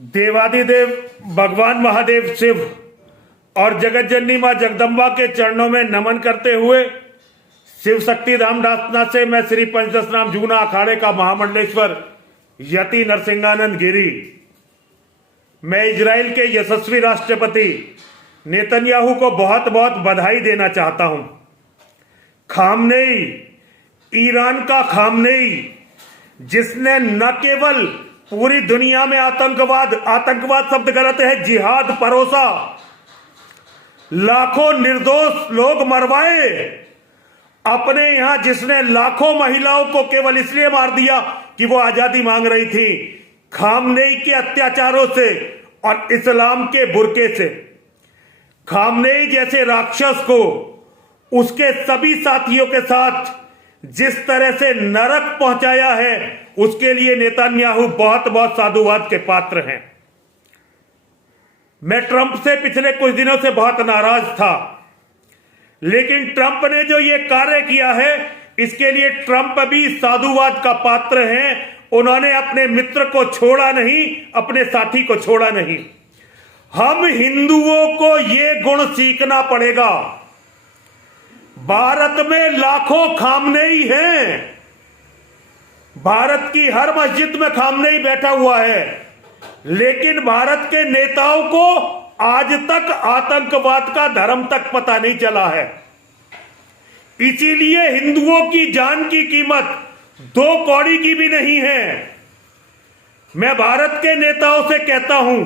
देवादिदेव भगवान महादेव शिव और जगत जननी मां जगदम्बा के चरणों में नमन करते हुए शिव शक्ति धाम डासना से मैं श्री पंचदशनाम जूना अखाड़े का महामंडलेश्वर यति नरसिंहानंद गिरी, मैं इजराइल के यशस्वी राष्ट्रपति नेतन्याहू को बहुत बहुत बधाई देना चाहता हूं। खामनेई, ईरान का खामनेई, जिसने न केवल पूरी दुनिया में आतंकवाद शब्द गलत है, जिहाद परोसा, लाखों निर्दोष लोग मरवाए, अपने यहां जिसने लाखों महिलाओं को केवल इसलिए मार दिया कि वो आजादी मांग रही थी, खामनेई के अत्याचारों से और इस्लाम के बुरके से। खामनेई जैसे राक्षस को उसके सभी साथियों के साथ जिस तरह से नरक पहुंचाया है, उसके लिए नेतन्याहू बहुत बहुत साधुवाद के पात्र हैं। मैं ट्रंप से पिछले कुछ दिनों से बहुत नाराज था, लेकिन ट्रंप ने जो ये कार्य किया है, इसके लिए ट्रंप भी साधुवाद का पात्र हैं। उन्होंने अपने मित्र को छोड़ा नहीं, अपने साथी को छोड़ा नहीं। हम हिंदुओं को ये गुण सीखना पड़ेगा। भारत में लाखों खामनेई हैं, भारत की हर मस्जिद में खामनेई बैठा हुआ है, लेकिन भारत के नेताओं को आज तक आतंकवाद का धर्म तक पता नहीं चला है। इसीलिए हिंदुओं की जान की कीमत 2 कौड़ी की भी नहीं है। मैं भारत के नेताओं से कहता हूं,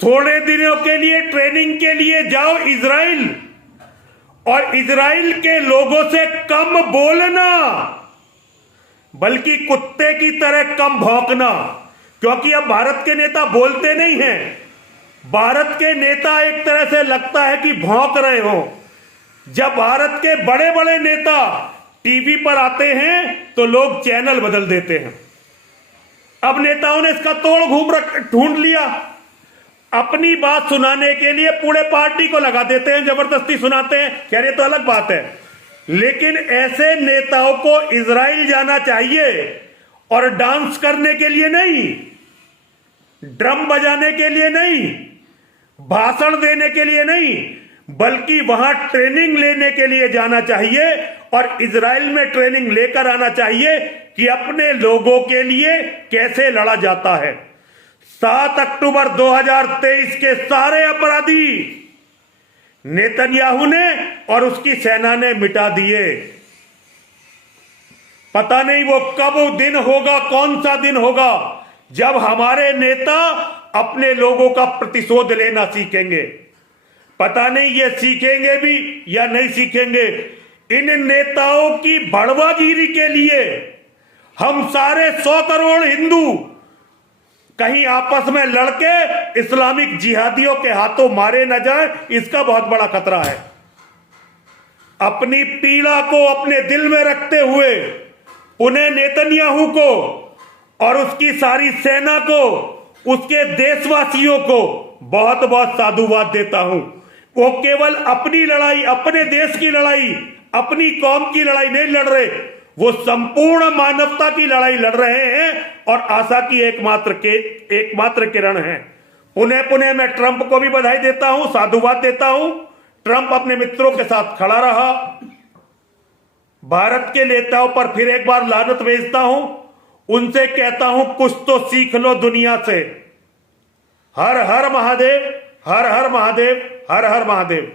थोड़े दिनों के लिए ट्रेनिंग के लिए जाओ इजराइल, और इजराइल के लोगों से कम बोलना, बल्कि कुत्ते की तरह कम भौंकना, क्योंकि अब भारत के नेता बोलते नहीं हैं। भारत के नेता एक तरह से लगता है कि भौंक रहे हो। जब भारत के बड़े बड़े नेता टीवी पर आते हैं तो लोग चैनल बदल देते हैं। अब नेताओं ने इसका तोड़ ढूंढ लिया। अपनी बात सुनाने के लिए पूरे पार्टी को लगा देते हैं, जबरदस्ती सुनाते हैं। कह रहे तो अलग बात है, लेकिन ऐसे नेताओं को इजराइल जाना चाहिए, और डांस करने के लिए नहीं, ड्रम बजाने के लिए नहीं, भाषण देने के लिए नहीं, बल्कि वहां ट्रेनिंग लेने के लिए जाना चाहिए, और इजराइल में ट्रेनिंग लेकर आना चाहिए कि अपने लोगों के लिए कैसे लड़ा जाता है। 7 अक्टूबर 2023 के सारे अपराधी नेतन्याहू ने और उसकी सेना ने मिटा दिए। पता नहीं वो कब दिन होगा, कौन सा दिन होगा, जब हमारे नेता अपने लोगों का प्रतिशोध लेना सीखेंगे। पता नहीं ये सीखेंगे भी या नहीं सीखेंगे। इन नेताओं की भड़वागिरी के लिए हम सारे 100 करोड़ हिंदू कहीं आपस में लड़के इस्लामिक जिहादियों के हाथों मारे न जाए, इसका बहुत बड़ा खतरा है। अपनी पीड़ा को अपने दिल में रखते हुए उन्हें, नेतन्याहू को और उसकी सारी सेना को, उसके देशवासियों को बहुत बहुत साधुवाद देता हूं। वो केवल अपनी लड़ाई, अपने देश की लड़ाई, अपनी कौम की लड़ाई नहीं लड़ रहे, वो संपूर्ण मानवता की लड़ाई लड़ रहे हैं, और आशा की एकमात्र किरण है। पुनः पुनः मैं ट्रंप को भी बधाई देता हूं, साधुवाद देता हूं। ट्रंप अपने मित्रों के साथ खड़ा रहा। भारत के नेताओं पर फिर एक बार लानत भेजता हूं, उनसे कहता हूं कुछ तो सीख लो दुनिया से। हर हर महादेव, हर हर महादेव, हर हर महादेव।